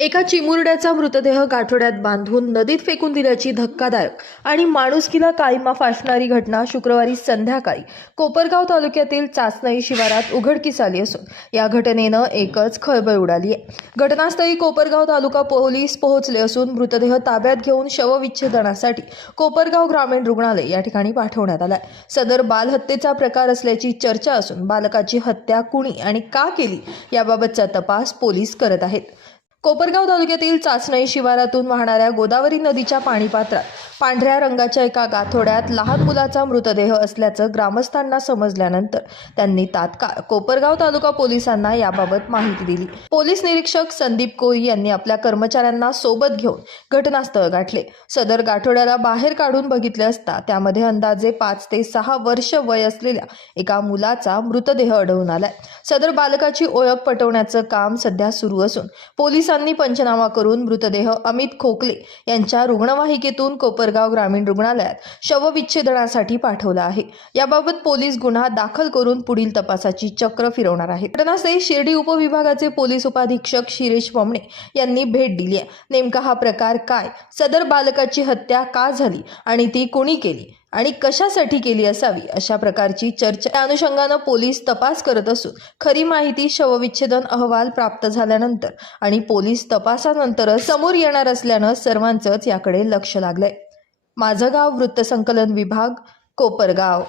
एका चिमुरड्याचा मृतदेह गाठोड्यात बांधून नदीत फेकून दिल्याची धक्कादायक आणि माणुसकीला काळीमा फासणारी घटना शुक्रवारी संध्याकाळी कोपरगाव तालुक्यातील चाचणई शिवारात उघडकीस आली असून या घटनेनं एकच खळबळ उडाली आहे. घटनास्थळी कोपरगाव तालुका पोलीस पोहोचले असून मृतदेह ताब्यात घेऊन शवविच्छेदनासाठी कोपरगाव ग्रामीण रुग्णालय या ठिकाणी पाठवण्यात आलाय. सदर बालहत्येचा प्रकार असल्याची चर्चा असून बालकाची हत्या कुणी आणि का केली याबाबतचा तपास पोलीस करत आहेत. कोपरगाव तालुक्यातील चाचणई शिवारातून वाहणाऱ्या गोदावरी नदीच्या पाणीपात्रात पांढऱ्या रंगाच्या एका गाथोड्यात लहान मुलाचा मृतदेह असल्याचं ग्रामस्थांना समजल्यानंतर त्यांनी तात्काळ कोपरगाव तालुका पोलिसांना याबाबत माहिती दिली. पोलीस निरीक्षक संदीप कोळी यांनी आपल्या कर्मचाऱ्यांना सोबत घेऊन घटनास्थळ गाठले. सदर गाठोड्याला बाहेर काढून बघितले असता त्यामध्ये अंदाजे पाच ते सहा वर्ष वय असलेल्या एका मुलाचा मृतदेह आढळून आलाय. सदर बालकाची ओळख पटवण्याचं काम सध्या सुरू असून पोलिसांनी पंचनामा करून मृतदेह अमित खोकले यांच्या रुग्णवाहिकेतून कोपर कोपरगाव ग्रामीण रुग्णालयात शवविच्छेदनासाठी पाठवला आहे. याबाबत पोलीस गुन्हा दाखल करून पुढील तपासाची चक्र फिरवणार आहे घटनास्थळी शिर्डी उपविभागाचे पोलीस उपाधीक्षक शिरेश वमणे यांनी भेट दिली आहे. नेमका हा प्रकार काय? सदर बालकाची हत्या का झाली? आणि ती कोणी केली? आणि कशासाठी केली असावी? अशा प्रकारची चर्चा. त्या अनुषंगानं पोलीस तपास करत असून खरी माहिती शवविच्छेदन अहवाल प्राप्त झाल्यानंतर आणि पोलीस तपासानंतरच समोर येणार असल्यानं सर्वांचंच याकडे लक्ष लागलंय. माझं गाव वृत्तसंकलन विभाग कोपरगाव.